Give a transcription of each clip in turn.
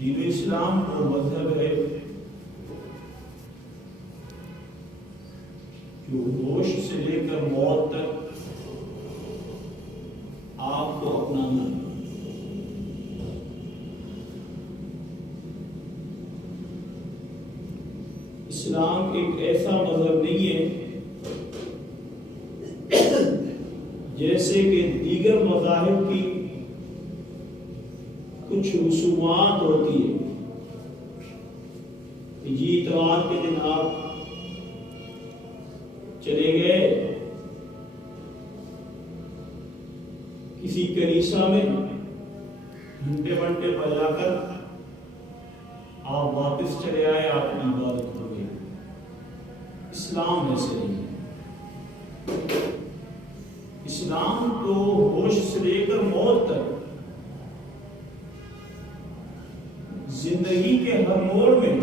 دین اسلام وہ مذہب ہے جو ہوش سے لے کر موت تک آپ کو اپنانا ہے۔ اسلام ایک ایسا مذہب نہیں ہے جیسے کہ دیگر مذاہب کی کچھ رسومات ہوتی ہے کہ جی اتوار کے دن آپ چلے گئے کسی کلیسا میں گھنٹے بنٹے بجا کر آپ واپس چلے آئے، آپ کی عبادت ہو گئی۔ اسلام ایسے نہیں ہے۔ اسلام تو ہوش سے لے کر موت تک زندگی کے ہر موڑ میں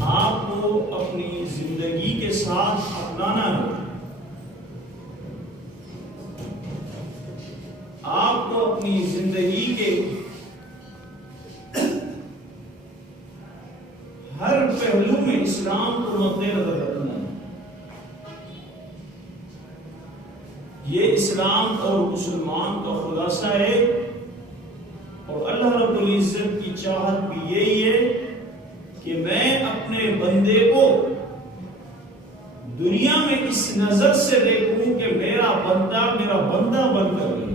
آپ کو اپنی زندگی کے ساتھ اپنانا ہے۔ آپ کو اپنی زندگی کے ہر پہلو میں اسلام کو مد نظر رکھنا ہے۔ یہ اسلام اور مسلمان کا خلاصہ ہے، اور اللہ رب العزت کی چاہت بھی یہی ہے کہ میں اپنے بندے کو دنیا میں اس نظر سے دیکھوں کہ میرا بندہ بن کر رہے۔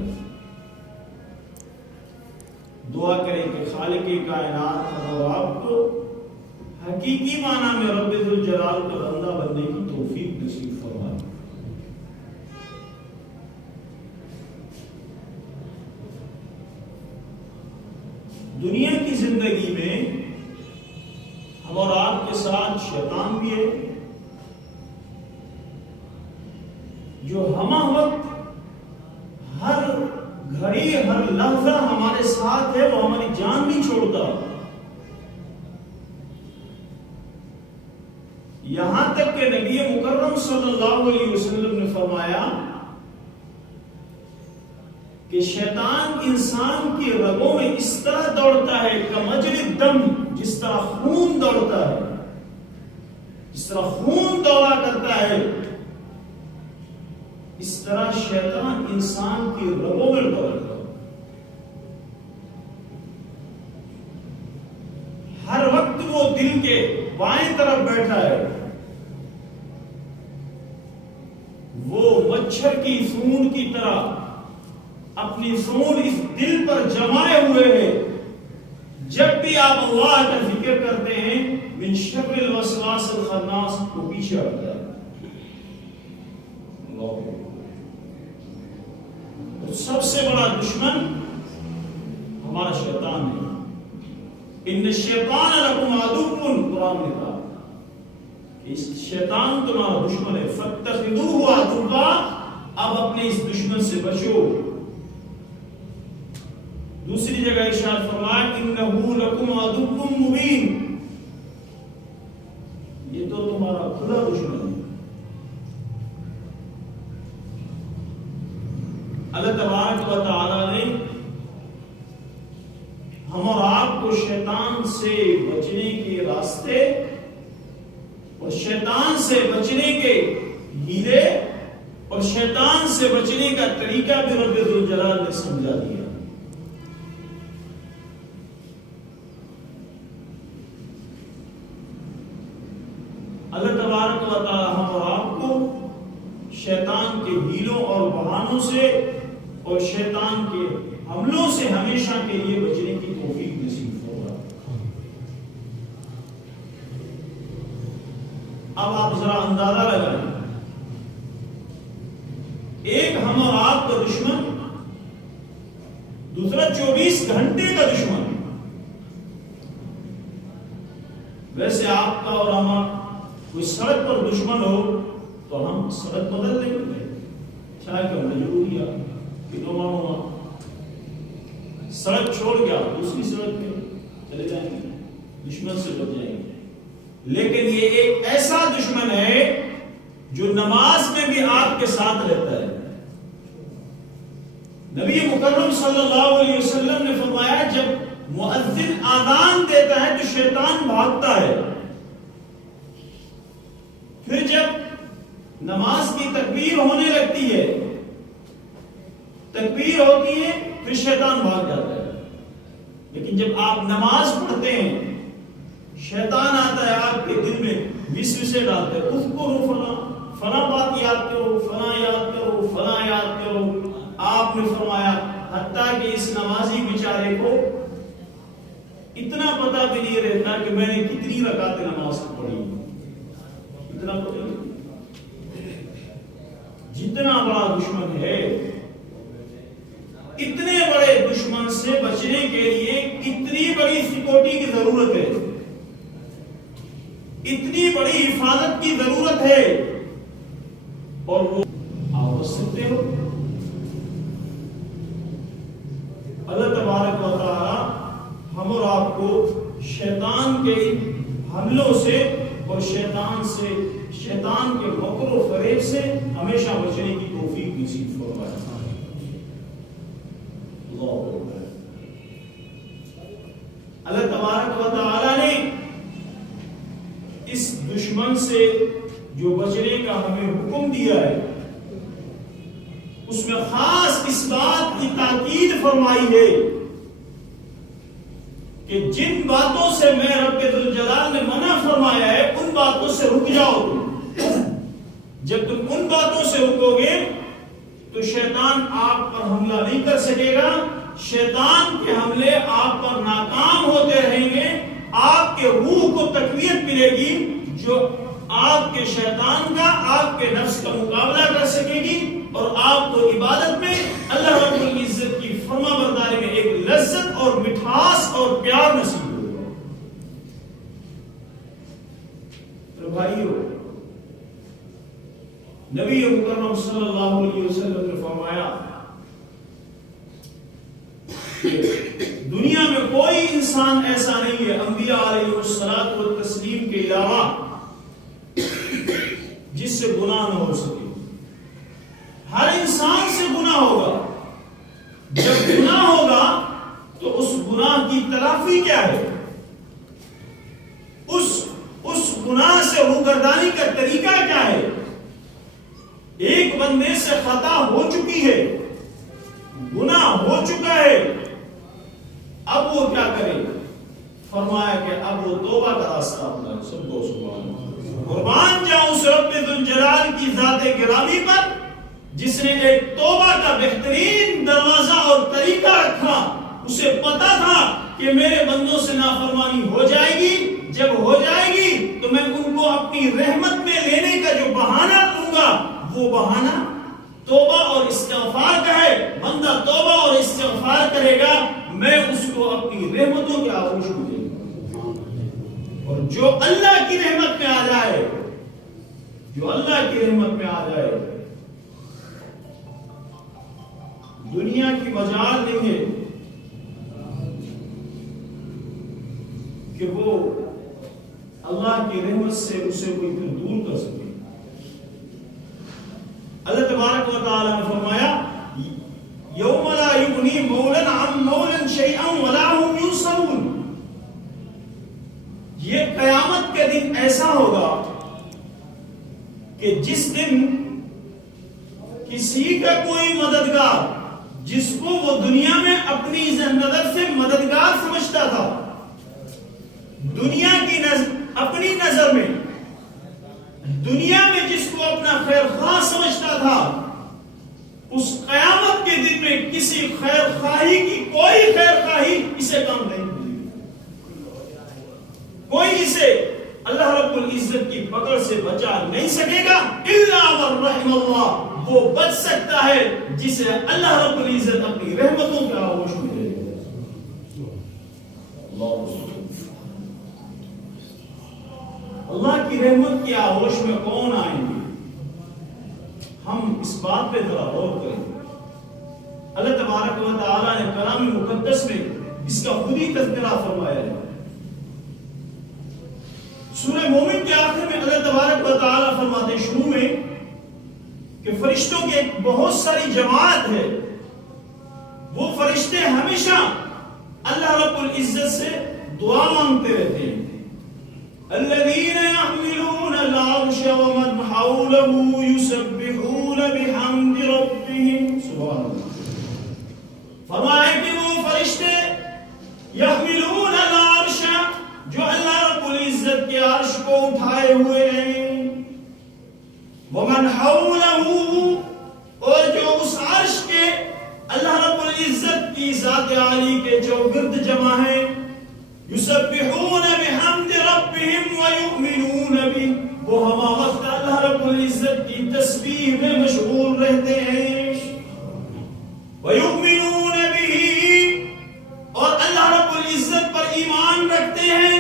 دعا کریں کہ خالق کائنات اور آپ کو حقیقی معنی میں رب ذوالجلال کا بندہ بننے کی توفیق نصیب فرمائے۔ دنیا کی زندگی میں ہم اور آپ کے ساتھ شیطان بھی ہے جو ہمہ وقت ہر گھڑی ہر لحظہ ہمارے ساتھ ہے، وہ ہماری جان نہیں چھوڑتا۔ یہاں تک کہ نبی مکرم صلی اللہ علیہ وسلم نے فرمایا کہ شیطان انسان کی رگوں میں اس طرح دوڑتا ہے کمجرِ الدم، جس طرح خون دوڑتا ہے، جس طرح خون دوڑا کرتا ہے، اس طرح شیطان انسان کی رگوں میں دوڑتا ہے۔ ہر وقت وہ دل کے بائیں طرف بیٹھا ہے، وہ مچھر کی سونڈ کی طرح اپنی سونڈ اس دل پر جمائے ہوئے ہیں۔ جب بھی آپ اللہ کا ذکر کرتے ہیں من شر الوسواس الخناس کو پیچھے ہٹتا ہے۔ تو سب سے بڑا دشمن ہمارا شیطان ہے۔ ان الشیطان لکم عدو، قرآن نے کہا کہ اس شیطان تمہارا دشمن ہے، فاتخذوہ عدوا، اب اپنے اس دشمن سے بچو. دوسری جگہ ارشاد فرمایا انہ لکم عدو مبین، یہ تو تمہارا کھلا دشمن ہے. اللہ تبارک و تعالی نے ہم اور آپ کو شیطان سے بچنے کے راستے اور شیطان سے بچنے کے ہیلے اور شیطان سے بچنے کا طریقہ بھی رب ذوالجلال نے سمجھا دیا. اللہ تبارک و تعالی ہم اور آپ کو شیطان کے ہیلوں اور بہانوں سے اور شیطان کے حملوں سے ہمیشہ کے لیے بچنے کی توفیق نصیب ہوگا. اب آپ ذرا اندازہ لگائیں، ایک ہم اور آپ کا دشمن، دوسرا 24 گھنٹے کا دشمن. ویسے آپ کا اور ہمارا کوئی سڑک پر دشمن ہو تو ہم سڑک بدل لیں گے، چاہے کہ مجبوری ہے کہ سڑک چھوڑ گیا دوسری سڑک پہ چلے جائیں گے، دشمن سے بچ جائیں گے. لیکن یہ ایک ایسا دشمن ہے جو نماز میں بھی آپ کے ساتھ رہتا ہے. نبی مکرم صلی اللہ علیہ وسلم نے فرمایا جب مؤذن آذان دیتا ہے تو شیطان بھاگتا ہے، پھر جب نماز کی تکبیر ہونے لگتی ہے، تکبیر ہوتی ہے، پھر شیطان بھاگ جاتا ہے. لیکن جب آپ نماز پڑھتے ہیں شیطان آتا ہے آپ کے دل میں وسوسے ڈالتا ہے، اس کو فلاں بات یاد کرو، فلاں یاد کرو، فلاں یاد کرو. آپ نے فرمایا حتیٰ کہ اس نمازی بیچارے کو اتنا پتہ بھی نہیں رہتا کہ میں نے کتنی رکعتیں نماز پڑھی، اتنا پتہ نہیں. جتنا بڑا دشمن ہے، اتنے بڑے دشمن سے بچنے کے لیے کتنی بڑی سیکورٹی کی ضرورت ہے، اتنی بڑی حفاظت کی ضرورت ہے. اور وہ آپ بچ سکتے ہو. اللہ تبارک و تعالی ہم اور آپ کو شیطان کے حملوں سے اور شیطان کے مکر و فریب سے ہمیشہ بچنے کی توفیق نصیب فرمائے. اللہ تبارک و تعالی نے اس دشمن سے جو بچنے کا ہمیں حکم دیا ہے اس میں خاص اس بات کی تاکید فرمائی ہے کہ جن باتوں سے میں رب ذوالجلال نے منع فرمایا ہے ان باتوں سے رک جاؤ. جب تم ان باتوں سے رکو گے تو شیطان آپ پر حملہ نہیں کر سکے گا. شیطان کے حملے آپ پر ناکام ہوتے رہیں گے. آپ کے روح کو تقویت ملے گی جو آپ کے شیطان کا، آپ کے نفس کا مقابلہ کر سکے گی اور آپ کو عبادت میں اللہ رب العزت کی فرما برداری میں ایک لذت اور مٹھاس اور پیار نصیب ہوگا. تو بھائیو، نبی مکرم صلی اللہ علیہ وسلم نے فرمایا دنیا میں کوئی انسان ایسا نہیں ہے انبیاء علیہ الصلوۃ والتسلیم کے علاوہ جس سے گناہ نہ ہو سکے. ہر انسان سے گناہ ہوگا. جب گناہ ہوگا تو اس گناہ کی تلافی کیا ہے، اس گناہ سے روگردانی کا طریقہ کیا ہے. ایک بندے سے خطا ہو چکی ہے، گناہ ہو چکا ہے، اب وہ کیا کرے؟ فرمایا کہ اب وہ توبہ کا راستہ اپنا. سب کو سبحان اللہ. قربان جاؤں اس رب ذوالجلال کی ذات گرامی پر جس نے ایک توبہ کا بہترین دروازہ اور طریقہ رکھا. اسے پتا تھا کہ میرے بندوں سے نافرمانی ہو جائے گی، جب ہو جائے گی تو میں ان کو اپنی رحمت میں لینے کا جو بہانہ دوں گا وہ بہانہ توبہ اور استغفار کا ہے. بندہ توبہ اور استغفار کرے گا، میں اس کو اپنی رحمتوں کے آغوش میں دے گا. اور جو اللہ کی رحمت میں آ جائے، جو اللہ کی رحمت میں آ جائے دنیا کی مجال نہیں ہے کہ وہ اللہ کی رحمت سے اسے کوئی پھر دور کر سکے. اللہ تبارک و تعالی نے فرمایا یوم لا یغنی مولا عن مولا شیئا ولا هم ینصرون. یہ قیامت کے دن ایسا ہوگا کہ جس دن کسی کا کوئی مددگار جس کو وہ دنیا میں اپنی نظر سے مددگار سمجھتا تھا، دنیا کی اپنی نظر میں دنیا میں جس کو اپنا خیر خواہ سمجھتا تھا، اس قیامت کے دن میں کسی خیر خواہی کی کوئی خیر خواہی اسے کام نہیں ملے گی. کوئی اسے اللہ رب العزت کی پکڑ سے بچا نہیں سکے گا. الا من رحم اللہ، وہ بچ سکتا ہے جسے اللہ رب العزت اپنی رحمتوں کے آغوش میں لے گا. اللہ کی رحمت کی آغوش میں کون آئیں گے؟ ہم اس بات پہ ذرا غور کریں. اللہ تبارک و تعالی نے کلام مقدس میں اس کا خود ہی تذکرہ فرمایا ہے. سورہ مومن کے آخر میں اللہ تبارک و تعالی فرماتے ہیں شروع میں کہ فرشتوں کی ایک بہت ساری جماعت ہے. وہ فرشتے ہمیشہ اللہ رب العزت سے دعا مانگتے رہتے ہیں. الذين يحملون العرش ومن حوله يسبحون بحمد ربهم. سبحان اللہ. فرمایا کہ وہ فرشتے يحملون العرش، جو اللہ رب العزت کے عرش کو اٹھائے ہوئے ہیں، ومن حوله، اور جو اس عرش کے اللہ رب العزت کی ذات عالی کے چوگرد جمع ہیں، یسبحون بحمد ربهم ویؤمنون به، وہ ہما وقت اللہ رب العزت کی تسبیح میں مشغول رہتے ہیں. ویؤمنون به، اور اللہ رب العزت پر ایمان رکھتے ہیں.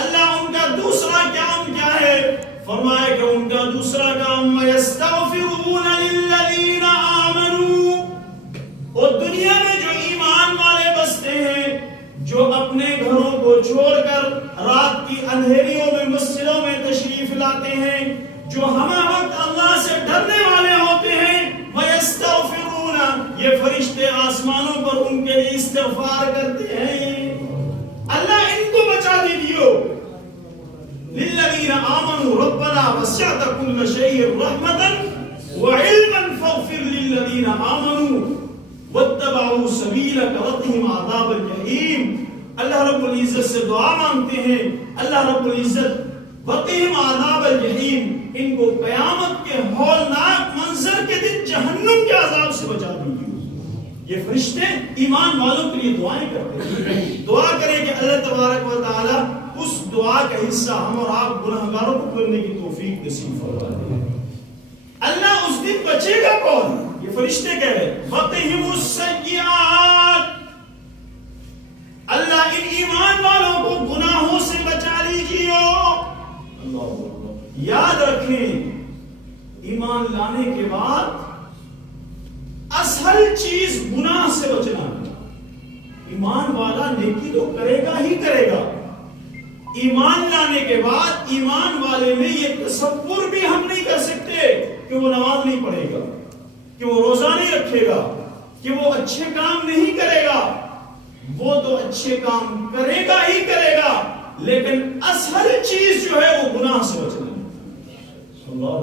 اللہ ان کا دوسرا کام کیا ہے؟ فرمایا کہ ان کا دوسرا کام وَيَسْتَغْفِرُونَ لِلَّذِينَ آمَنُوا، اور دنیا میں جو ایمان والے بستے ہیں، جو اپنے گھروں کو چھوڑ کر رات کی اندھیریوں میں مسجدوں میں تشریف لاتے ہیں، جو ہمہ وقت اللہ سے ڈرنے والے ہوتے ہیں، وَيَسْتَغْفِرُونَ، یہ فرشتے آسمانوں پر ان کے لیے استغفار کرتے ہیں. اللہ ان کو بچا دیجیے. للذین آمنوا ربنا وسعت كل شيء رحمة وعلما فاغفر للذین آمنوا واتبعوا سبیلک وقهم عذاب الجحیم. اللہ رب العزت سے دعا مانگتے ہیں، اللہ رب العزت وقهم عذاب الجحیم، ان کو قیامت کے ہولناک منظر کے دن جہنم کے عذاب سے بچا دیجیے. یہ فرشتے ایمان والوں کے لیے دعائیں کرتے ہیں. دعا کریں کہ اللہ تبارک و تعالی اس دعا کا حصہ ہم اور آپ گناہگاروں کو کرنے کی توفیق نصیب فرما دے. اللہ اس دن بچے گا کون؟ یہ فرشتے کہہ رہے وَقِهِمُ السَّيِّئَاتِ، اللہ ان ایمان والوں کو گناہوں سے بچا لیجیے. اللہ یاد رکھیں، ایمان لانے کے بعد اصل چیز گناہ سے بچنا ہے. ایمان والا نیکی تو کرے گا ہی کرے گا. ایمان لانے کے بعد ایمان والے میں یہ تصور بھی ہم نہیں کر سکتے کہ وہ نماز نہیں پڑھے گا، کہ وہ روزہ نہیں رکھے گا، کہ وہ اچھے کام نہیں کرے گا. وہ تو اچھے کام کرے گا ہی کرے گا، لیکن اصل چیز جو ہے وہ گناہ سے بچنا ہے. اللہ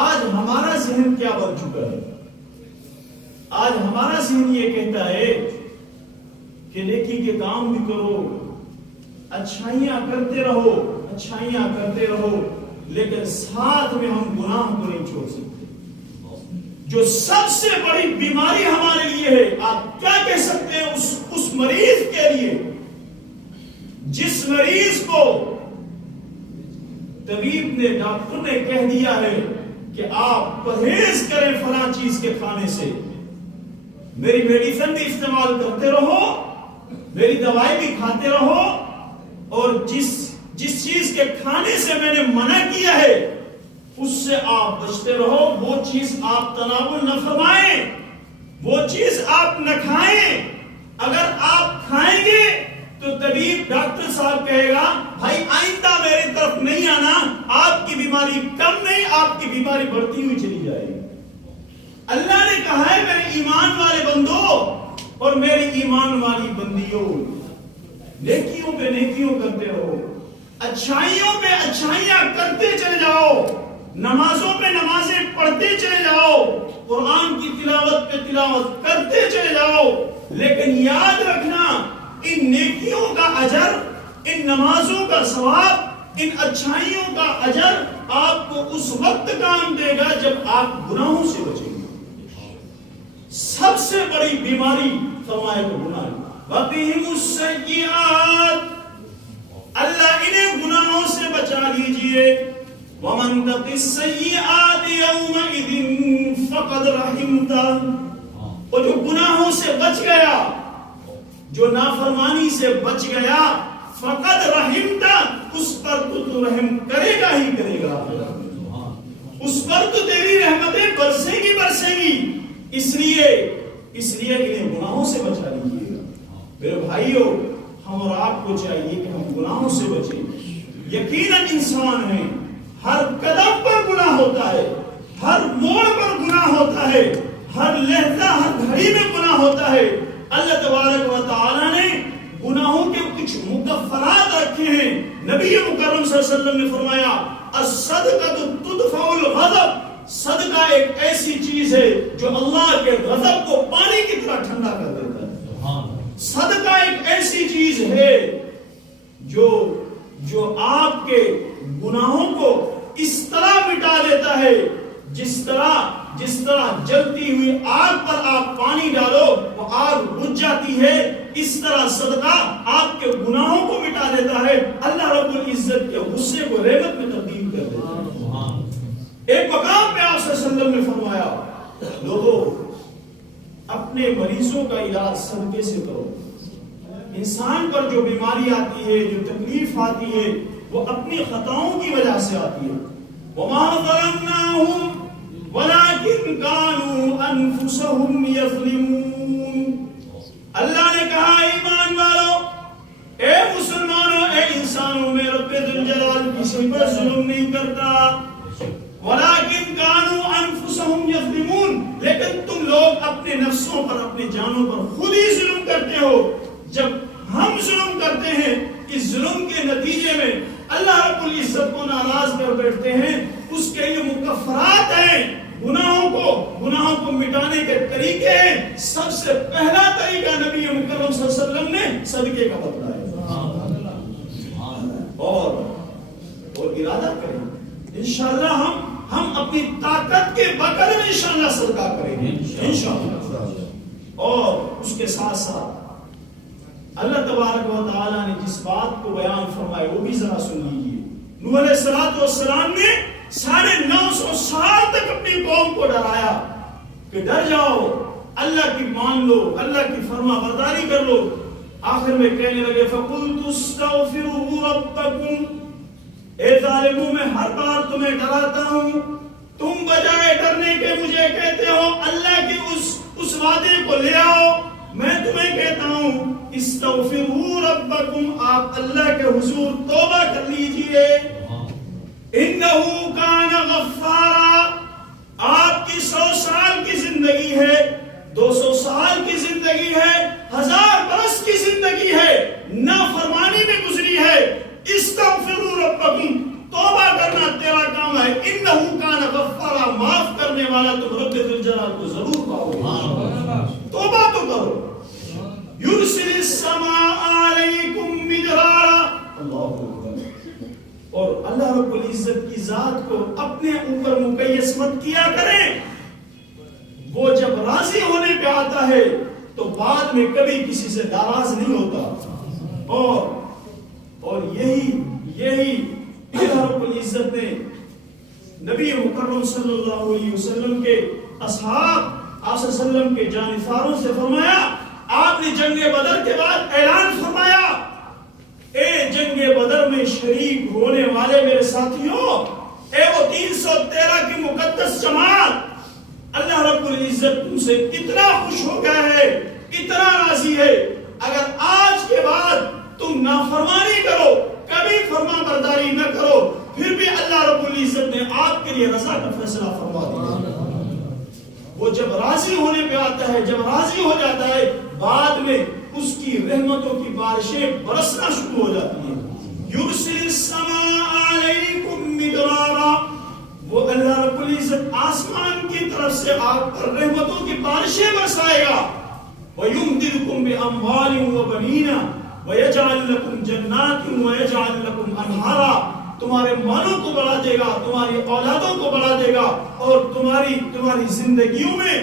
آج ہمارا ذہن کیا بن چکا ہے؟ آج ہمارا ذہن یہ کہتا ہے کہ نیکی کے کام بھی کرو، اچھائیاں کرتے رہو، اچھائیاں کرتے رہو، لیکن ساتھ میں ہم گناہ کو نہیں چھوڑ سکتے. جو سب سے بڑی بیماری ہمارے لیے ہے، آپ کیا کہہ سکتے ہیں اس مریض کے لیے جس مریض کو طبیب نے، ڈاکٹر نے کہہ دیا ہے کہ آپ پرہیز کریں فلاں چیز کے کھانے سے، میری میڈیسن بھی استعمال کرتے رہو، میری دوائی بھی کھاتے رہو، اور جس چیز کے کھانے سے میں نے منع کیا ہے اس سے آپ بچتے رہو، وہ چیز آپ تناول نہ فرمائیں. وہ چیز آپ نہ کھائیں. اگر آپ کھائیں گے تو طبیب ڈاکٹر صاحب کہے گا بھائی آئندہ میری طرف نہیں آنا, آپ کی بیماری کم نہیں, آپ کی بیماری بڑھتی ہوئی چلی جائے گی. اللہ نے کہا ہے میرے ایمان والے بندو اور میری ایمان والی بندیوں, نیکیوں پہ نیکیوں کرتے رہو, اچھائیوں پہ اچھائیاں کرتے چلے جاؤ, نمازوں پہ نمازیں پڑھتے چلے جاؤ, قرآن کی تلاوت پہ تلاوت کرتے چلے جاؤ. لیکن یاد رکھنا ان نیکیوں کا اجر, ان نمازوں کا ثواب, ان اچھائیوں کا اجر آپ کو اس وقت کام دے گا جب آپ گناہوں سے بچیں گے. سب سے بڑی بیماری فرمائے تو گناہ. وَقِهِمُ السَّيِّئَاتِ, اللہ انہیں گناہوں سے بچا لیجئے. وَمَن تَقِ السَّيِّئَاتِ يَوْمَئِذٍ فَقَدْ رَحِمْتَهُ, اور جو گناہوں سے بچ گیا, جو نافرمانی سے بچ گیا, فقد رحمتا, اس پر تو رحم کرے گا ہی کرے گا, اس پر تو تیری رحمتیں برسیں گی برسیں گی. اس لیے انہیں گناہوں سے بچا لیجیے گا. میرے بھائیوں, ہم اور آپ کو چاہیے کہ ہم گناہوں سے بچیں. یقیناً انسان ہے, ہر قدم پر گناہ ہوتا ہے, ہر موڑ پر گناہ ہوتا ہے, ہر لہجہ ہر گھڑی میں گناہ ہوتا ہے. اللہ تبارک و تعالی نے گناہوں کے کچھ مکفرات رکھے ہیں. نبی مکرم صلی اللہ علیہ وسلم نے فرمایا الصدقۃ تدفع الغضب, صدقہ ایک ایسی چیز ہے جو اللہ کے غضب کو پانی کی طرح ٹھنڈا کر دیتا ہے. صدقہ ایک ایسی چیز ہے جو آپ کے گناہوں کو اس طرح مٹا دیتا ہے جس طرح جلتی ہوئی آگ پر آپ پانی ڈالو وہ آگ بجھ جاتی ہے. اس طرح صدقہ آپ کے گناہوں کو مٹا دیتا ہے. اللہ رب العزت کے غصے کو رحمت میں تبدیل کر دیتا ہے. ایک مقام پہ آپ صلی اللہ علیہ وسلم نے فرمایا لوگوں اپنے مریضوں کا علاج صدقے سے کرو. انسان پر جو بیماری آتی ہے, جو تکلیف آتی ہے, وہ اپنی خطاؤں کی وجہ سے آتی ہے. وَمَا ظَلَمْنَاهُمْ وَلَكِنْ كَانُوا أَنفُسَهُمْ يَظْلِمُونَ. اللہ نے کہا ایمان والو, اے مسلمانوں, اے انسانوں, میں رب ذوالجلال کسی پر ظلم نہیں کرتا. وَلَكِنْ كَانُوا أَنفُسَهُمْ يَظْلِمُونَ, لیکن تم لوگ اپنے نفسوں پر, اپنے جانوں پر خود ہی ظلم کرتے ہو. جب ہم ظلم کرتے ہیں, اس ظلم کے نتیجے میں اللہ رب العزت کو ناراض کر بیٹھتے ہیں. اس کے لیے مکفرات ہیں. گناہوں کو مٹانے کے طریقے ہیں. سب سے پہلا طریقہ نبی مکرم صلی اللہ علیہ وسلم نے صدقے کا بتلایا. اور ارادہ کریں انشاءاللہ ہم اپنی طاقت کے بقدر انشاءاللہ صدقہ کریں گے انشاءاللہ. اور اس کے ساتھ ساتھ اللہ تبارک و تعالی نے جس بات کو بیان فرمایا وہ بھی ذرا سن لیجیے. نوح علیہ السلام نے 950 سال تک اپنی قوم کو ڈرایا کہ ڈر جاؤ, اللہ کی مان لو, اللہ کی فرما برداری کر لو. آخر میں کہنے لگے فَقُلْتُ اسْتَغْفِرُوا رَبَّكُمْ, اے ظالموں میں ہر بار تمہیں ڈراتا ہوں, تم بجائے ڈرنے کے مجھے کہتے ہو اللہ کے اس وعدے کو لے آؤ. میں تمہیں کہتا ہوں استغفروا ربکم, آپ اللہ کے حضور توبہ کر لیجئے. انہو کان غفارا, آپ کی 100 سال کی زندگی ہے, 200 سال کی زندگی ہے, 1000 برس کی زندگی ہے, نافرمانی میں گزری ہے. استغفروا ربکم, توبہ کرنا تیرا کام ہے. انہو کان غفارا, معاف کرنے والا تم رب ذوالجلال کو ضرور پاؤ گے. توبہ تو کرو. یرسل السماء علیکم مدرارا, اللہ اکبر. اور اللہ رب العزت کی ذات کو اپنے اوپر مقیس مت کیا کریں. وہ جب راضی ہونے پہ آتا ہے تو بعد میں کبھی کسی سے ناراض نہیں ہوتا. اور یہی اللہ رب العزت نے نبی مکرم صلی اللہ علیہ وسلم کے اصحاب آپ صلی اللہ علیہ وسلم کے جانثاروں سے فرمایا. آپ نے جنگ بدر کے بعد اعلان فرمایا, اے جنگ بدر میں شریک ہونے والے میرے ساتھیوں, اے وہ 313 کی مقدس جماعت, اللہ رب العزت تم سے اتنا خوش ہو گیا ہے، اتنا راضی ہے، اگر آج کے بعد تم نافرمانی کرو، کبھی فرما برداری نہ کرو، پھر بھی اللہ رب العزت نے آپ کے لیے رضا کا فیصلہ فرما دیا۔ وہ جب راضی ہونے پہ آتا ہے، جب راضی ہو جاتا ہے، بعد میں اس کی رحمتوں کی بارشیں برسنا شروع ہو جاتی ہیں۔ یرسل السماء علیکم مدرارا، وہ اللہ رب العزت آسمان کی طرف سے آپ پر رحمتوں کی بارشیں برسائے گا۔ وَيُمْدِدْكُمْ بِأَمْوَالٍ وَبَنِينَ وَيَجْعَلْ لَكُمْ جَنَّاتٍ وَيَجْعَلْ لَكُمْ أَنْهَارًا، تمہارے مالوں کو بڑھا دے گا، تمہاری اولادوں کو بڑھا دے گا، اور تمہاری زندگیوں میں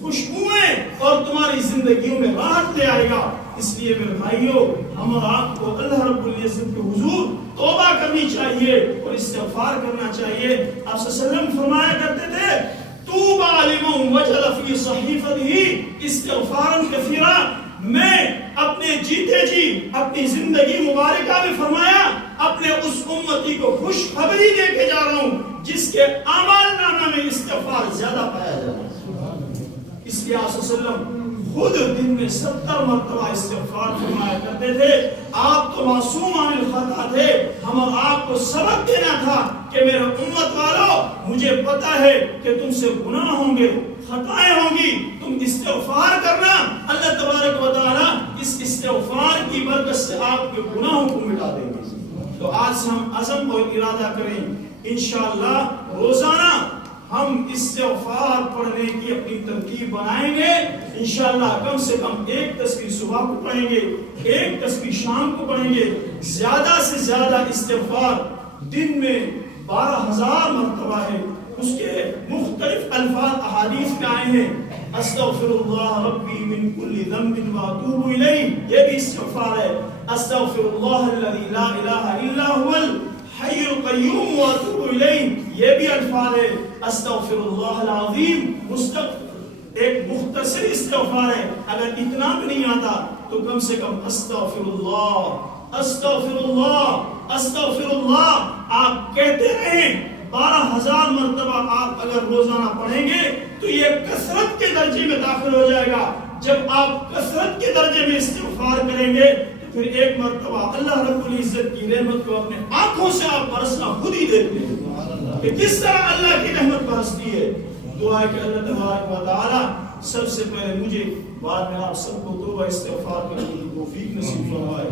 خوشبوئیں اور تمہاری زندگیوں میں راحت لے آئے گا۔ اس لیے میرے بھائیوں، ہم اور آپ کو اللہ رب العزت کے حضور توبہ کرنی چاہیے اور استغفار کرنا چاہیے۔ آپ صلی اللہ علیہ وسلم فرمایا کرتے تھے، طوبى لمن وجد في صحیفته استغفارا کثیرا، میں اپنے جیتے جی اپنی زندگی مبارکہ میں فرمایا اپنے اس امتی کو خوشخبری دے کے جا رہا ہوں جس کے اعمال نامہ میں استغفار زیادہ پایا جاتا ہے۔ اس لیے آپ صلی اللہ علیہ وسلم خود دن میں 70 مرتبہ استغفار فرمایا کرتے تھے۔ آپ تو معصوم عن الخطا تھے، ہم اور آپ کو سبق دینا تھا کہ میرے امت والو، مجھے پتا ہے کہ تم سے گناہ ہوں گے، خطائیں ہوں گی، تم استغفار کرنا، اللہ تبارک و تعالی اس استغفار کی برکت سے آپ کے گناہوں کو مٹا دیں گے۔ تو آج سے ہم عزم اور ارادہ کریں، انشاءاللہ روزانہ ہم استغفار پڑھنے کی اپنی ترتیب بنائیں گے۔ انشاءاللہ کم سے کم 1 تسبیح صبح کو پڑھیں گے، 1 تسبیح شام کو پڑھیں گے، زیادہ سے زیادہ استغفار دن میں 12,000 مرتبہ ہے۔ اس کے مختلف الفاظ احادیث میں آئے ہیں، استغفر اللہ ربی من کل ذنب واتوب الیہ، یہ بھی استغفار ہے۔ استغفر اللہ الذی لا الہ الا هو الحی القیوم واتوب الیہ، یہ بھی الفاظ ہے۔ استغفر اللہ العظیم، ایک مختصر استغفار ہے۔ اگر اتنا بھی نہیں آتا تو کم سے کم استغفر اللہ، استغفر اللہ، استغفر اللہ آپ کہتے رہیں۔ 12,000 مرتبہ آپ اگر روزانہ پڑھیں گے تو یہ کثرت کے درجے میں داخل ہو جائے گا۔ جب آپ کثرت کے درجے میں استغفار کریں گے تو پھر ایک مرتبہ اللہ رب العزت کی رحمت کو اپنے آنکھوں سے آپ برسنا خود ہی دیکھتے ہیں کہ کس طرح اللہ کی رحمت برستی ہے۔ دعا ہے کہ اللہ تبارک و تعالی سب سے پہلے مجھے، بعد میں آپ سب کو توبہ استغفار کرنے کی توفیق نصیب فرمائے۔